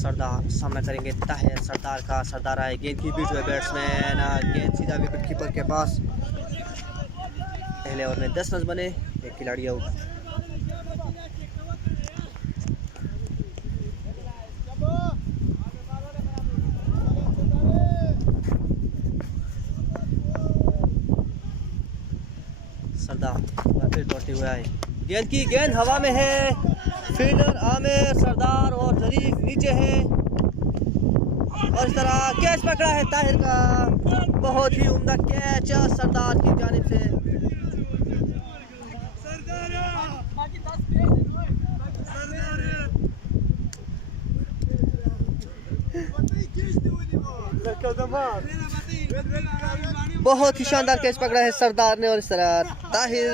सरदार सामना करेंगे ताहिर सरदार का। सरदार आए, गेंद की बीच में बैट्समैन, गेंद सीधा विकेट कीपर के पास। पहले ओवर में 10 रन बने, एक खिलाड़ी आउट। सरदार फिर दौड़ते हुए आए, गेंद हवा में है, फील्डर आमिर सरदार और जरीफ नीचे है और इस तरह कैच पकड़ा है ताहिर का। बहुत ही उम्दा कैच सरदार की जानिब से। बहुत ही शानदार कैच पकड़ा है सरदार ने और इस तरह ताहिर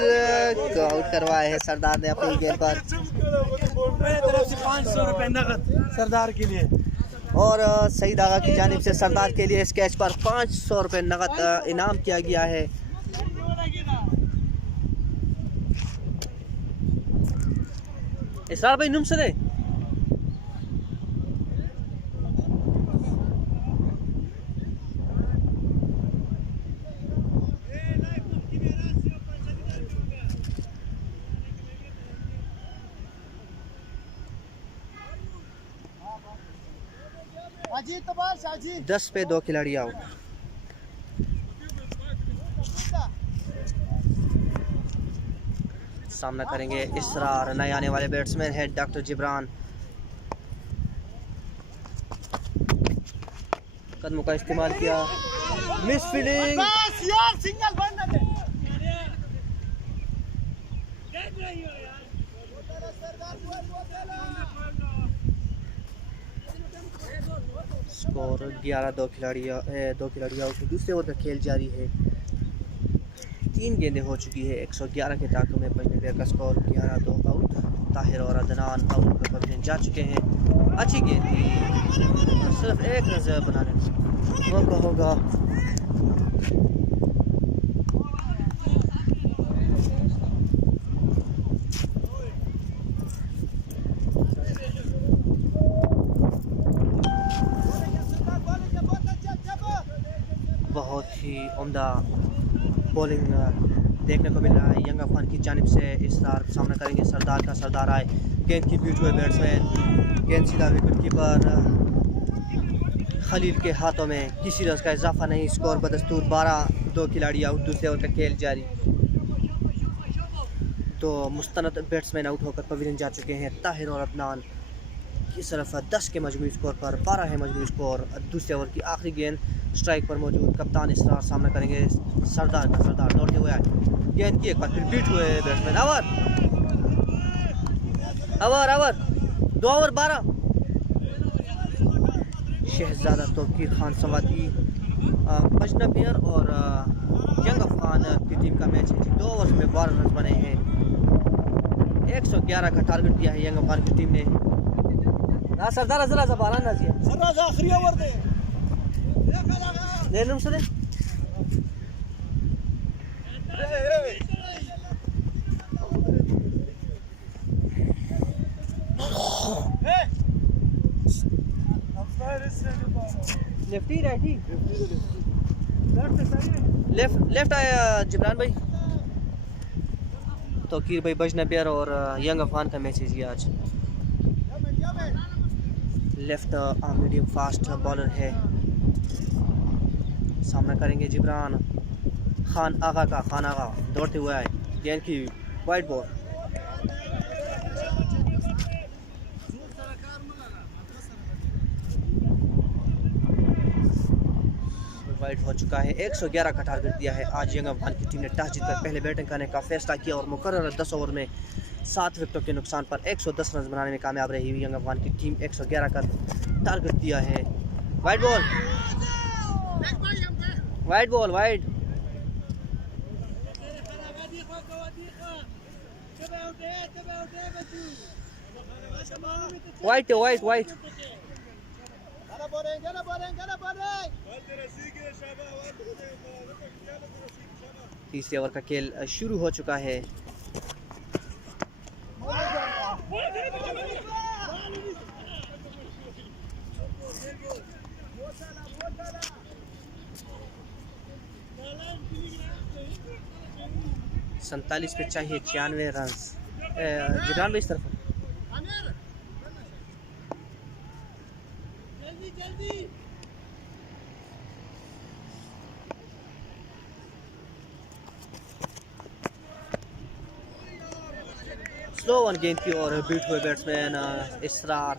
को आउट करवाया है सरदार ने अपनी गेंद पर। 500 रुपए नगद सरदार के लिए और सईद आगा की जानिब से सरदार के लिए इस कैच पर 500 रुपए नगद इनाम किया गया है। इसरार भाई नुमसरे शाजी 10 पे 2 खिलाड़ी आउट। सामना करेंगे इसरार, नए आने वाले बैट्समैन है डॉक्टर जिब्रान। कदमों का इस्तेमाल किया, मिस फील्डिंग। स्कोर 11, 2 खिलाड़ी आउट। दूसरे ओवर का खेल जारी है, 3 गेंदें हो चुकी है। 111 के ताकों में बजनबेर का स्कोर 11, 2 आउट। ताहिर और अदनान आउट पर पविलियन जा चुके हैं। अच्छी गेंद थी, सिर्फ एक रन बनाने का मौका होगा। बहुत ही उम्दा बॉलिंग देखने को मिल रहा है यंग अफगान की जानिब से। इसरार सामना करेंगे सरदार का। सरदार आए, गेंद की बीच में बैट्समैन, गेंद सीधा विकेट कीपर खलील के हाथों में। किसी रन का इजाफा नहीं, स्कोर बदस्तूर 12, 2 खिलाड़ी आउट। दूसरे ओवर का खेल जारी। तो मुस्तनद बैट्समैन आउट होकर पवेलियन जा चुके हैं। ताहिर और अदनान की तरफ 10 के मजमूई स्कोर पर 12 है मजमूई स्कोर। दूसरे ओवर की आखिरी गेंद स्ट्राइक पर मौजूद कप्तान इसरार सामना करेंगे सरदार का। सरदार दौड़ते हुए आए, गेंद की एक बार फिर बीट हुए बैट्समैन। Over 2 over 12। शहजादा तौकीर खान सवाती, बजनबेर और यंग अफगान की टीम का मैच है जी। 2 ओवर में 12 रन बने हैं। 111 का टारगेट दिया है यंग अफगान की टीम ने। सरदार जरा बाला ना आखिरी ओवर दे सर लेफ्टी राइटी लेफ्ट आया जिब्रान भाई। तौकीर भाई बजनबेर और यंग अफगान का मैच है जी आज। लेफ्ट मीडियम फास्ट बॉलर है। सामना करेंगे जिब्रान खान आगा का। खान आगा दौड़ते हुए आए, गेंद की वाइड बॉल। वाइड हो चुका है। 111 का टारगेट दिया है। आज यंग अफगान की टीम ने टॉस जीतकर पहले बैटिंग करने का फैसला किया और मुकर्रर 10 ओवर में 7 विकेटों के नुकसान पर 110 रन बनाने में कामयाब रही हुई यंग अफगान की टीम। 111 का टारगेट दिया है। Wide ball wide. वाइट तीसरे ओवर का खेल शुरू हो चुका है। 47 पे चाहिए 91 रन। जिब्रान भाई इस तरफ स्लो वन गेंद की और बीट हुए बैट्समैन इसरार।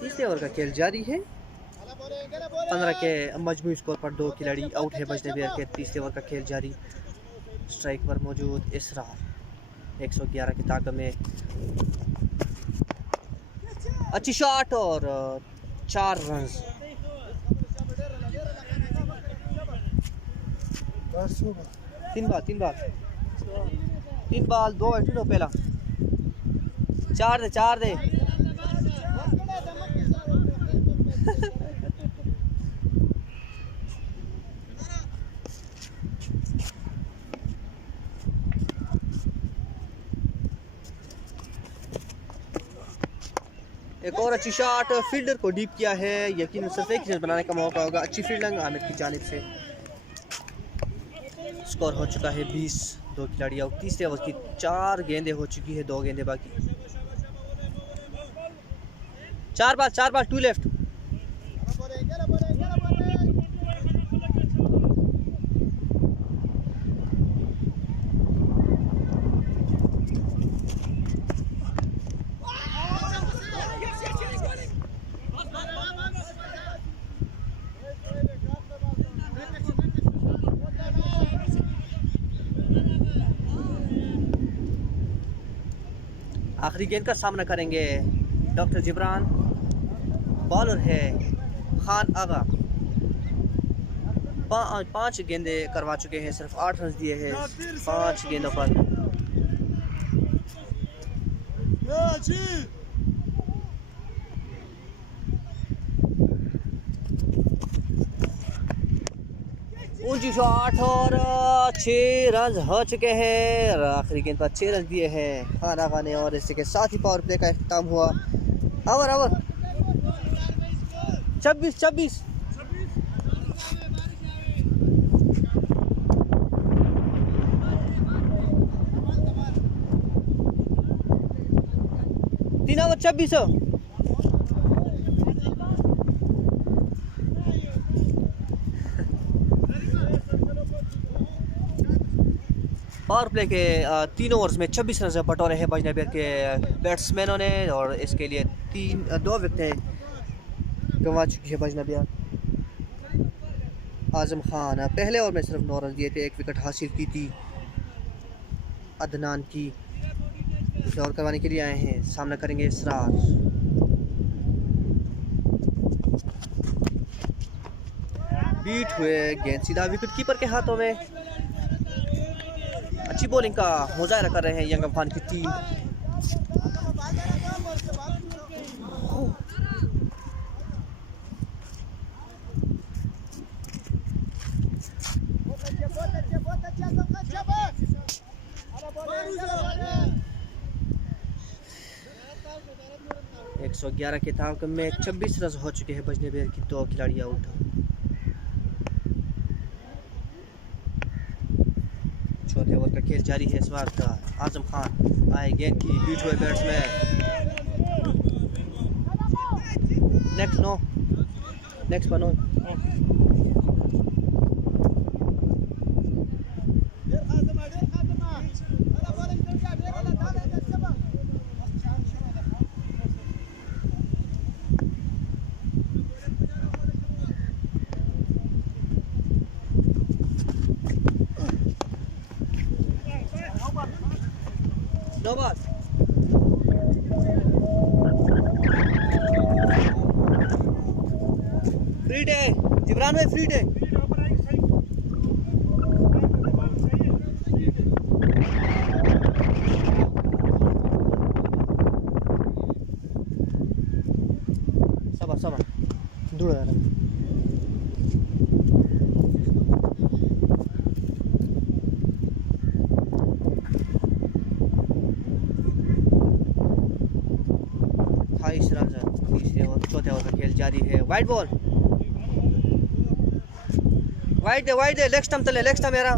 तीसरे ओवर का खेल जारी है। 15 के मजमूई स्कोर पर 2 खिलाड़ी आउट है बजने बियर के। तीसरे ओवर का खेल जारी। स्ट्राइक पर मौजूद इसरार 111 की ताकत में अच्छी शॉट और 4 रन। 3 बॉल 2 विकेट पहला 4 दे एक और अच्छी शॉट फील्डर को डीप किया है। यकीन सिर्फ एक रन बनाने का मौका होगा। अच्छी फील्डिंग आमिर की जानिब से। स्कोर हो चुका है 20। 2 खिलाड़ी आउट। तीसरे ओवर की 4 गेंदें हो चुकी है। 2 गेंदें बाकी। 4 बॉल 2 लेफ्ट। आखिरी गेंद का सामना करेंगे डॉक्टर जिब्रान। बॉलर है खान आगा। 5 गेंदे करवा चुके हैं। सिर्फ 8 रन दिए हैं 5 गेंदों पर। ऊंची शॉट और 6 रन हो चुके हैं। आखिरी गेंद पर 6 रन दिए हैं खान आगा ने और इसी के साथ ही पावर प्ले का अख्ताम हुआ। ओवर 26। 3 ओवर 26। पावर प्ले के 3 ओवर्स में 26 रन बटोरे हैं बजने बियर के बैट्समैनों ने और इसके लिए 2 विकेटें गंवा चुकी है बजना बियर। आजम खान पहले ओवर में सिर्फ 9 रन दिए थे। 1 विकेट हासिल की थी अदनान की। इसे और करवाने के लिए आए हैं। सामना करेंगे इसरार। बीट हुए गेंद सीधा विकेट कीपर के हाथों में। अच्छी बॉलिंग का मुजाहरा कर रहे हैं यंग अफगान की टीम। एक 111 के ताकत में 26 रन हो चुके हैं बजने बियर की। 2 खिलाड़ी आउट। चौथे ओवर का खेल जारी है इस वक्त। आजम खान आए गेंद की बीट हुए बैट्समैन। नेक्स्ट बनो। No ball. फ्री डे जिब्रान में फ्री डे। सबर दूर है। तीसरे और चौथे ओवर का खेल जारी है। वाइड बॉल वाइड दे लेग स्टंप तले लेग स्टंप मेरा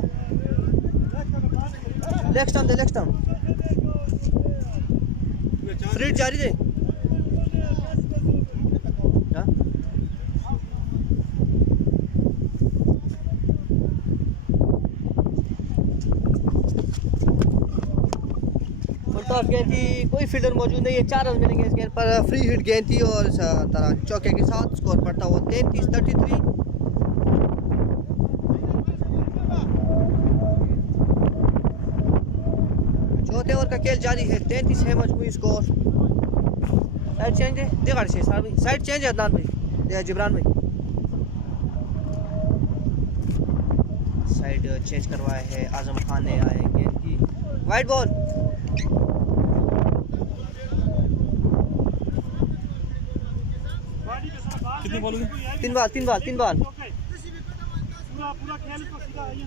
लेग स्टंप फ्रीड जारी दे हाँ टॉप गेंद थी, कोई फील्डर मौजूद नहीं है। 4 रन मिलेंगे इस गेंद पर। फ्री हिट गेंद थी और इस तरह चौके के साथ स्कोर पड़ता हुआ 33-33। चौथे ओवर का खेल जारी है। 33 है मजमूई स्कोर। साइड चेंज है देगाड़ से साहब, साइड चेंज है अदनान भाई या जिब्रान भाई, साइड चेंज करवाया है। आजम खान ने आए गेंद की वाइड बॉल। तीन बाल पूरा खेल इसको सीधा आइए।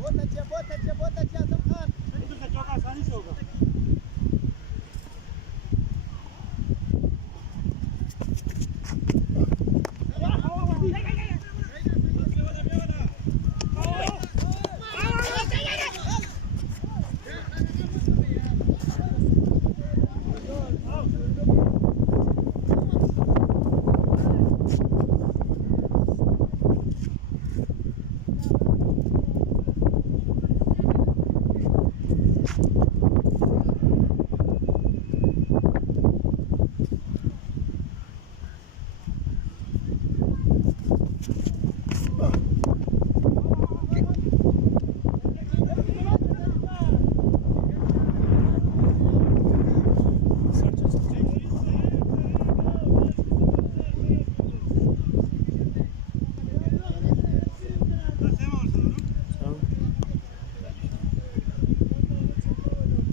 बहुत अच्छे आजम खान। इधर से चौका आसानी से होगा।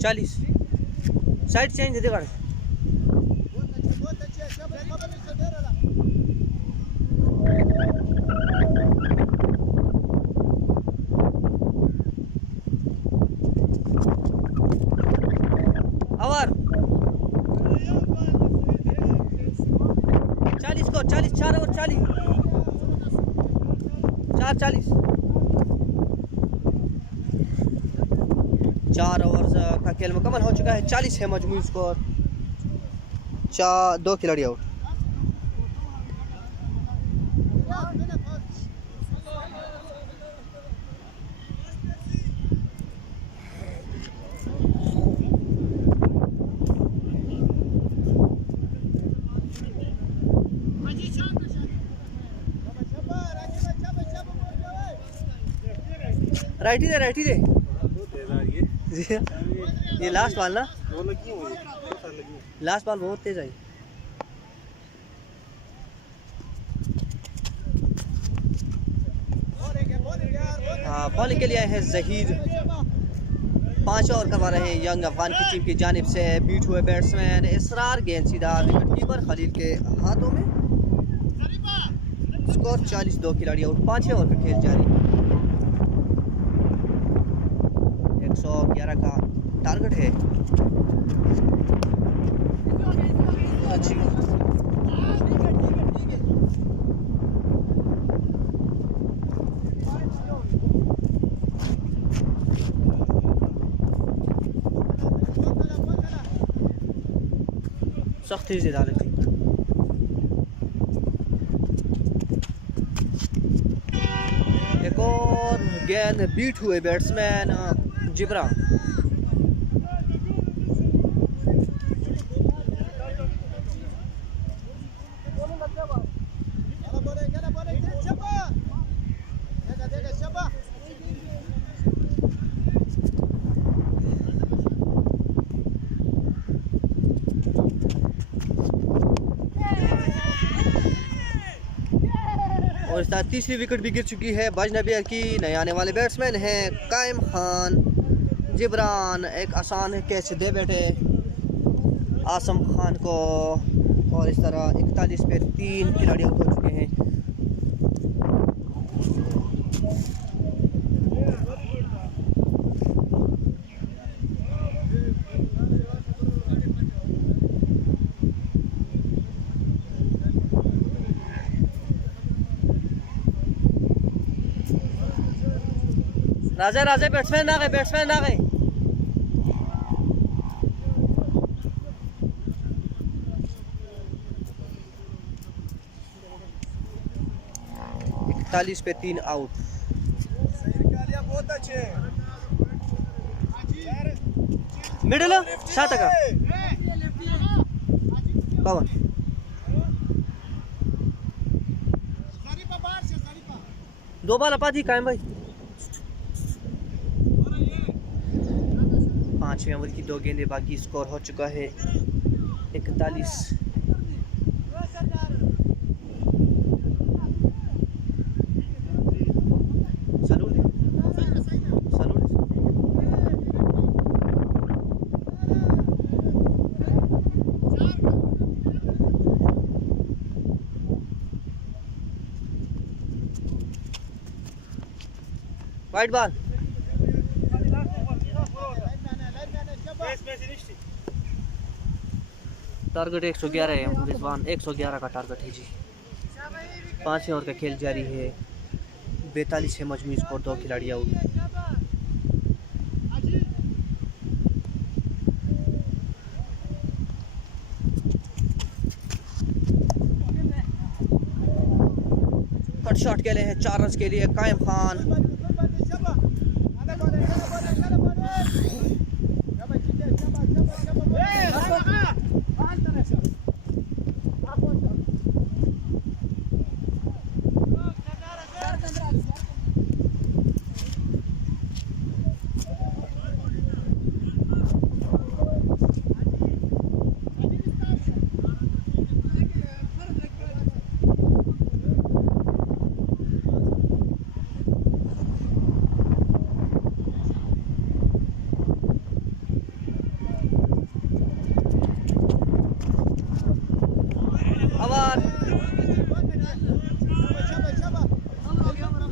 चालीस साइड चेंज दे गाड़ी। बहुत अच्छे खबर नहीं दे रहा। ओवर 40 को 40 4 ओवर 40 4 ओवर का खेल मुकम्मल हो चुका है। 40 है मजमूई स्कोर। 2 खिलाड़ी आउट। राइटी दे ये लास्ट बॉल ना, लास्ट बॉल बहुत तेज आई। हाँ बॉलिंग के लिए आए हैं जहीर। 5 ओवर करवा रहे हैं यंग अफगान की टीम की जानिब से। बीट हुए बैट्समैन इसरार गेंद सीधा विकेट कीपर खलील के हाथों में। स्कोर 40, 2 खिलाड़ी आउट। 5 ओवर का खेल जारी। 111 का टारगेट है। अच्छी सख्त ही डाली थी। एक और गेंद बीट हुए बैट्समैन जिब्रा। और इस तरह तीसरी विकेट भी गिर चुकी है बाजनबी की। नए आने वाले बैट्समैन हैं कायम खान। जिब्रान एक आसान कैच दे बैठे आसम खान को। और इस तरह 41 पे 3 खिलाड़ी आउट हो चुके हैं। राजा राजा बैट्समैन आ गए, बैट्समैन आ गए। इकतालीस पे 3 आउट। बहुत अच्छे मिडिल शाह तक कवर। दो बाल अपा थी कायम भाई। 5वें ओवर की 2 गेंदें बाकी, स्कोर हो चुका है 41। White ball. टारगेट 111 है रिजवान, 111 का टारगेट है जी। 5वें ओवर का खेल जारी है। 42 है मजमूई स्कोर, 2 खिलाड़ी आउट। कट शॉट के लिए है 4 रन के लिए कायम Khan.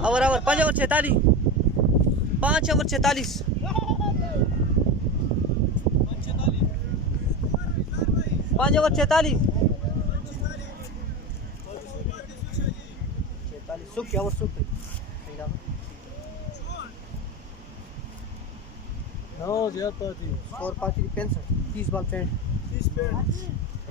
Over 5 over 46, 5 over 46। 5 over 46 सुख क्या ओवर सुख स्कोर 65, 30 बॉल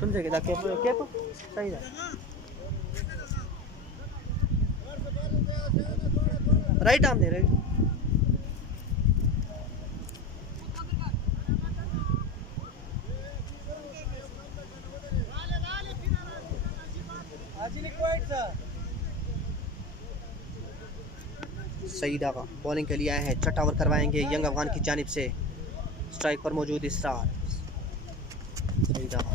समझे क्या क्या तो सही है। राइट आर्म दे राइट। सईद आगा बॉलिंग के लिए आए हैं। छठा ओवर करवाएंगे यंग अफगान की जानिब से। स्ट्राइक पर मौजूद इसरार। सईद आगा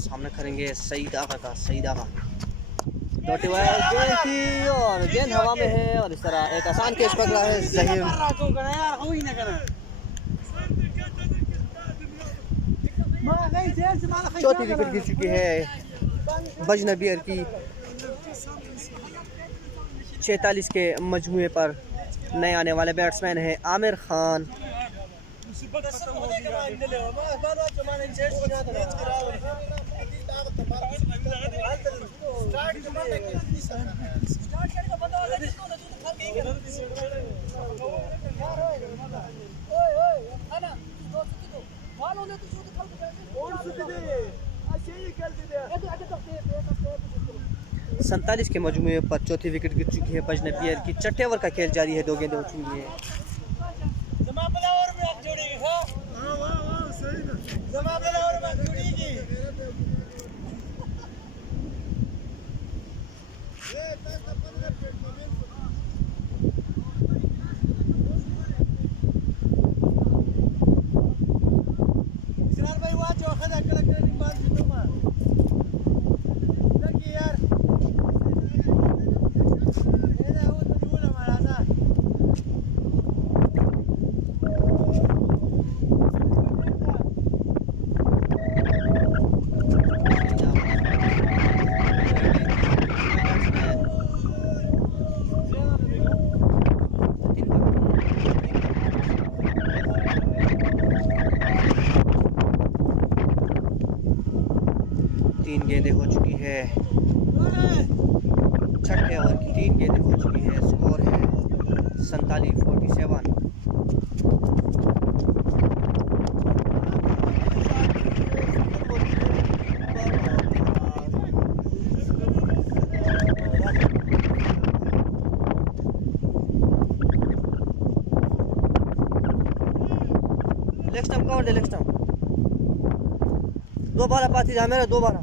सामना करेंगे सईद आगा का। सईद आगा डॉटी वायर गेंद थी और गेंद हवा में है और इस तरह एक आसान कैच पकड़ा है जहीर। चौथी विकेट गिर चुकी है बजनबीर की। 46 के मजमुए पर नए आने वाले बैट्समैन हैं आमिर खान। सैंतालीस के मजमुए पर चौथी विकेट गिर चुकी है बजनबीर की। छठे ओवर का खेल जारी है। 2 गेंदें हो चुकी है। 3 गेंदें हो चुकी है। छठे ओवर की 3 गेंदें हो चुकी है। स्कोर है 47-47। लेग स्टंप कवर दे, लेग स्टंप 2 बार पाती जा मेरा 2 बार।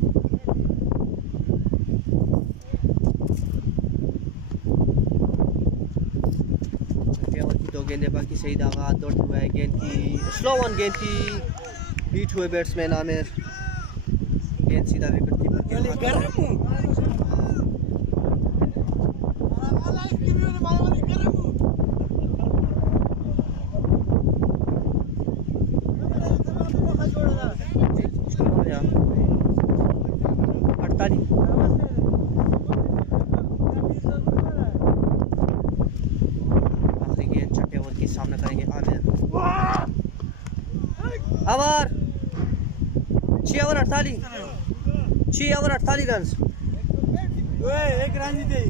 दो गेंदे बाकी सईद आगा दौड़ते हुए है। गेंद की स्लो वन, गेंद की बीट हुए बैट्समैन आमिर। गेंद सीधा विकेट कीपर के सामना करेंगे आमिर। Over 6 over 48 run. एक रन जीते।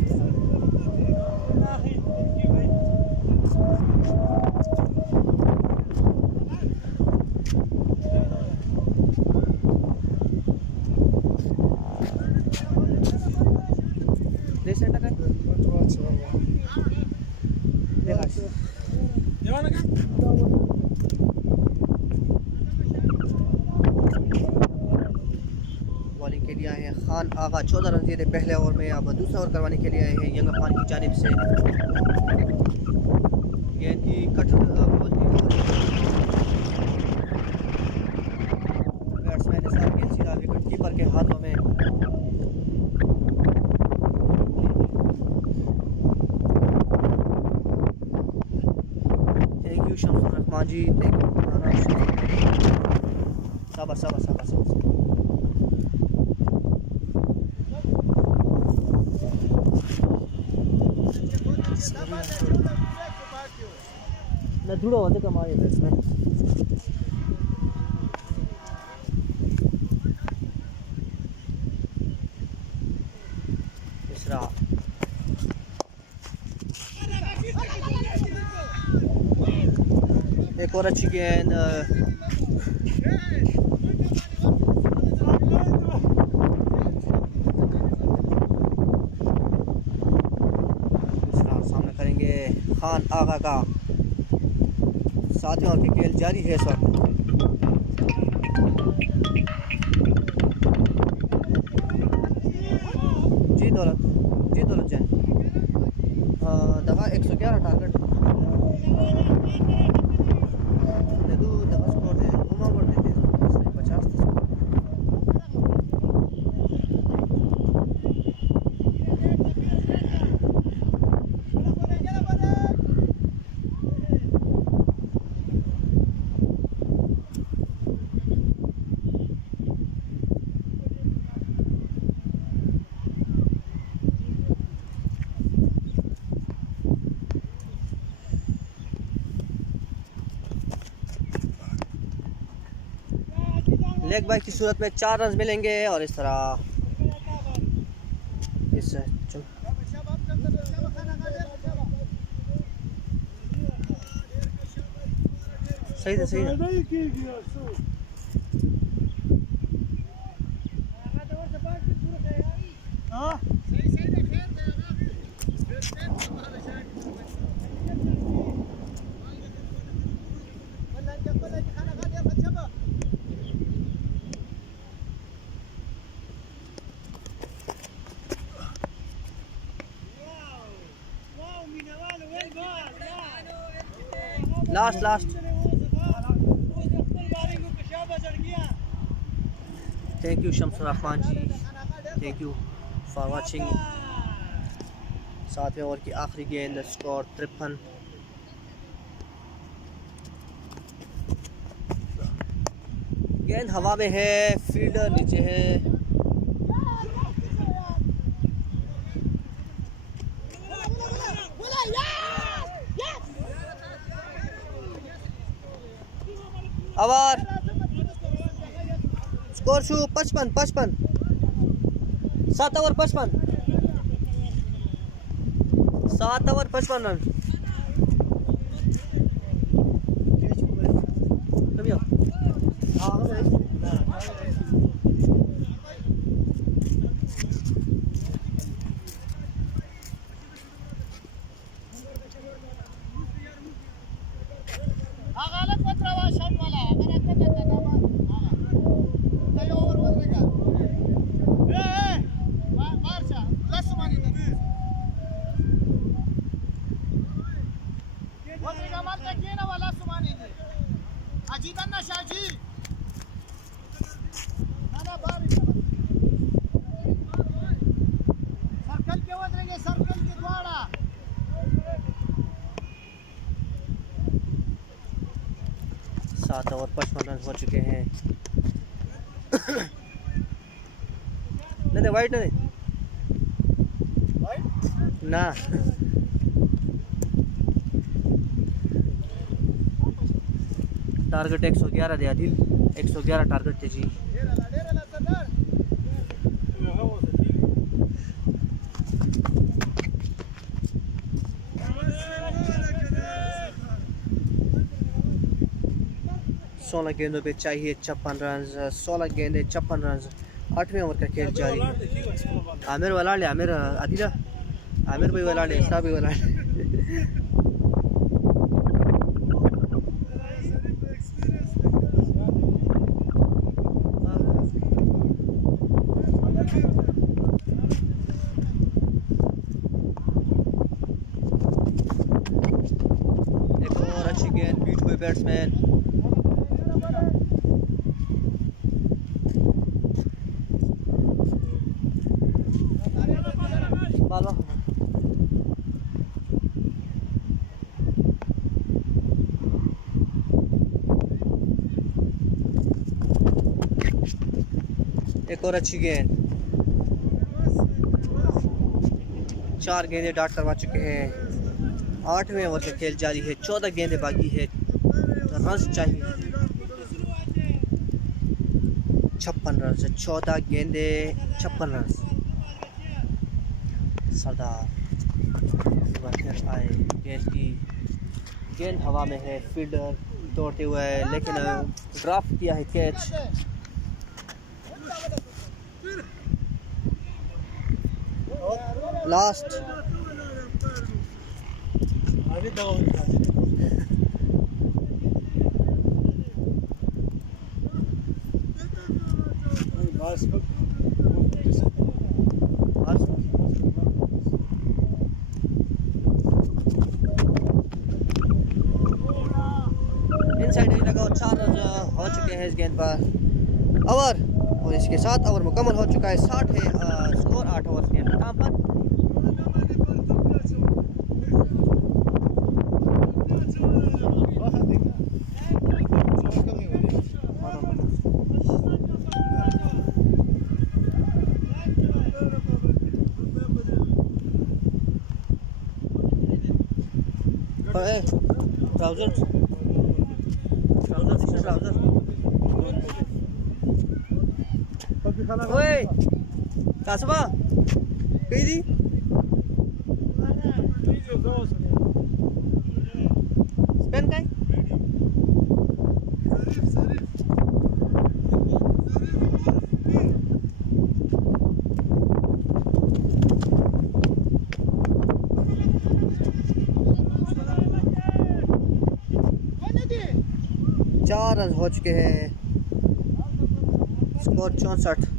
बॉलिंग के लिए आए हैं खान आगा। 14 रन दिए थे पहले ओवर में। अब दूसरा ओवर करवाने के लिए आए हैं यंग खान की जानिब से। गेंद की कट बैट्समैन के साथ गेंद सीधा विकेट कीपर के हाथों में। Thank you Shamsur Rahman ji, thank you. साबर साबर साबर साबर ना जुड़ो होते कमाए बैट्समैन। तीसरा एक और अच्छी गेंद। सामना करेंगे खान आगा का। 7वें ओवर की खेल जारी है इस वक्त। जी दौलत जैन दवा 111 टारगेट दवा स्कोर दे घुमा कर देते 50। लेग बाई की सूरत में 4 रन मिलेंगे और इस तरह इस सही है सही है। Last thank you Shamsur Rahman ji, thank you for watching. 7वें ओवर की आखिरी गेंद, स्कोर 53। गेंद हवा में है, फील्डर नीचे है। ओवर स्कोर शू 55। 7 ओवर 55 7 ओवर 55 रन कभी आओ आगाला पत्रावा शॉट वाला अगर आपने देखा था हां कई ओवर बोलेगा ए मारचा लस मानी था बोलेगा मारता के ना वाला सुमानी दे अजी ना शाजी ना बारी सर्कल के उतरेंगे सर्कल के द्वारा 7 ओवर 55 रन हो चुके हैं नहीं वाइट नहीं ना टारगेट 111 दिया दिल 111 टारगेट थे जी डेरा सरदार सोलह गेंदों पे चाहिए 56 रन 16 गेंदे 56 रन 8वें ओवर का खेल जारी आमिर वलाले आमिर आदिला आमिर भाई वलाले साहब भी वलाले एक और अच्छी गेंद बीट हुए बैट्समैन बाला एक और अच्छी गेंद 4 गेंदें डॉट करवा चुके हैं 8वें ओवर का खेल जारी है 14 गेंदें बाकी है रन चाहिए 56 रन से 14 गेंदें 56 रन सरदार आए गेंद हवा में है फील्डर दौड़ते हुए लेकिन ड्राफ्ट किया है कैच लास्ट इनसाइड एज लगाओ 4 रन हो चुके हैं इस गेंद पर ओवर और इसके साथ ओवर मुकम्मल हो चुका है 60 है स्कोर 8 ओवर के अख्ताम पर ट्राउजर ओए कासबा कही दी स्पेन का 4 रन हो चुके हैं स्कोर 64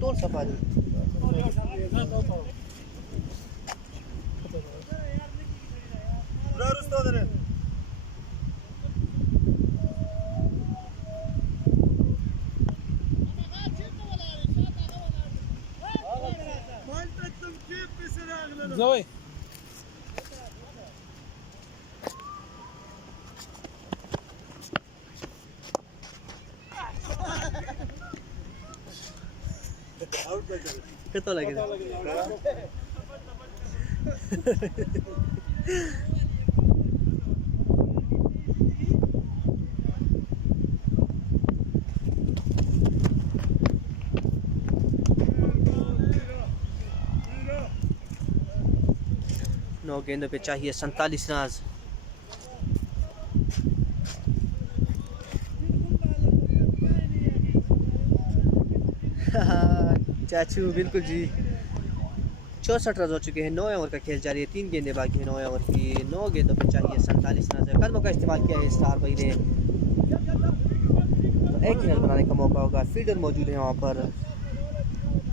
तोल सफारी Zoe. कितना लगेगा 9 गेंदों पे चाहिए 47 रन। चाचू बिल्कुल जी। 64 रन हो चुके हैं। 9 ओवर का खेल जारी है। 3 गेंदें बाकी हैं 9 ओवर की। 9 गेंदों पे चाहिए 47 रन। कदमों का इस्तेमाल किया है स्टार भाई ने, तो एक ही रन बनाने का मौका होगा। फील्डर मौजूद है वहाँ पर।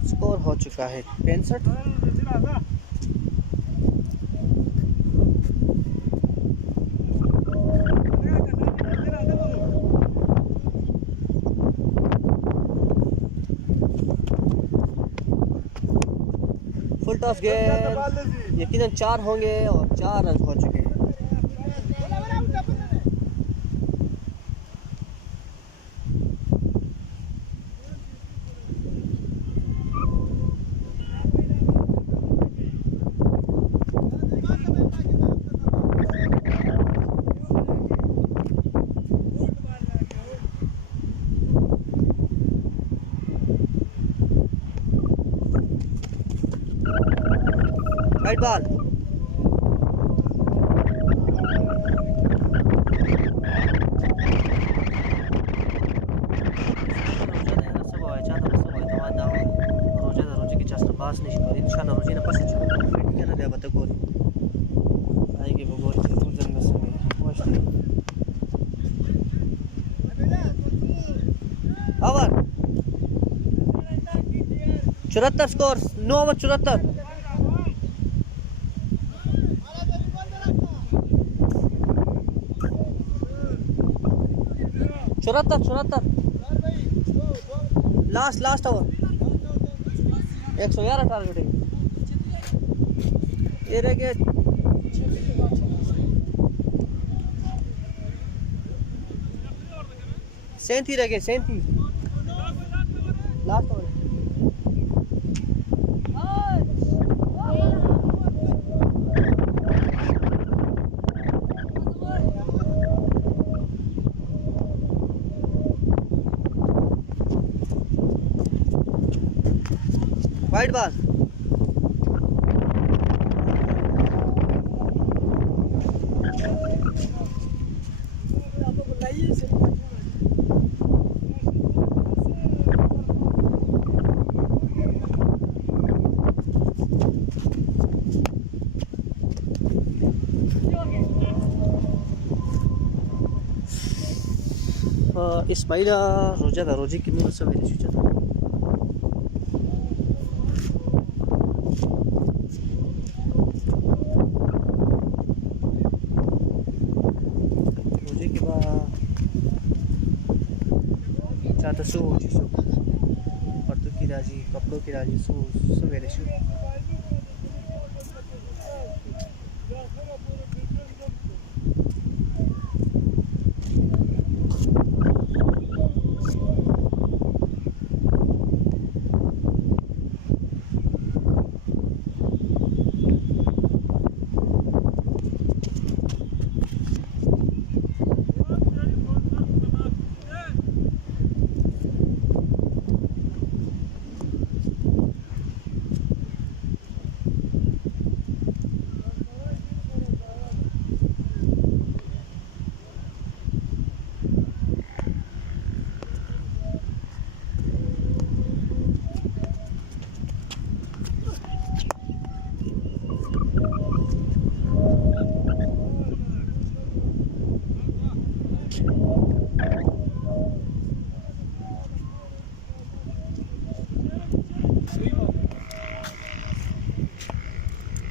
स्कोर हो चुका है 65। फुल टॉस गेंद, यकीनन 4 होंगे और 4 रन हो चुके हैं। Right ball, over 74 score 9 over 74। 74 last over 111 target है। ये रह गए 37 रह गए 37 last over. Wide ball, Ismaila रोजा था रोजी की मुंह से मेरी चीज़ था। रोजी के बाद चाहता सो जिसो पर्तु की राजी कपड़ों की राजी सो मेरे शू।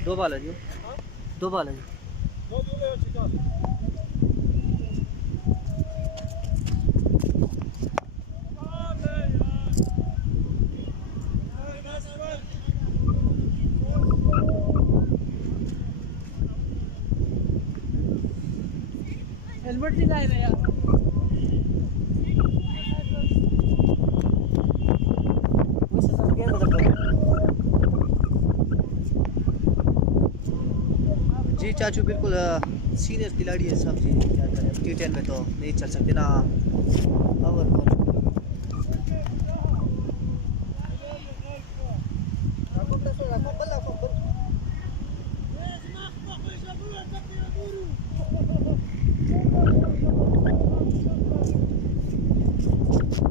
दो बॉल है जी, 2 बॉल है जी। हेलमेट नहीं लाए थे यार। जी चाचू बिल्कुल सीनियर खिलाड़ी है सब जी, क्या करें T10 में तो नहीं चल सकते ना। ओवर हो चुका।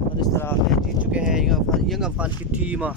और इस तरह मैच जीत चुके हैं यंग अफगान की टीम।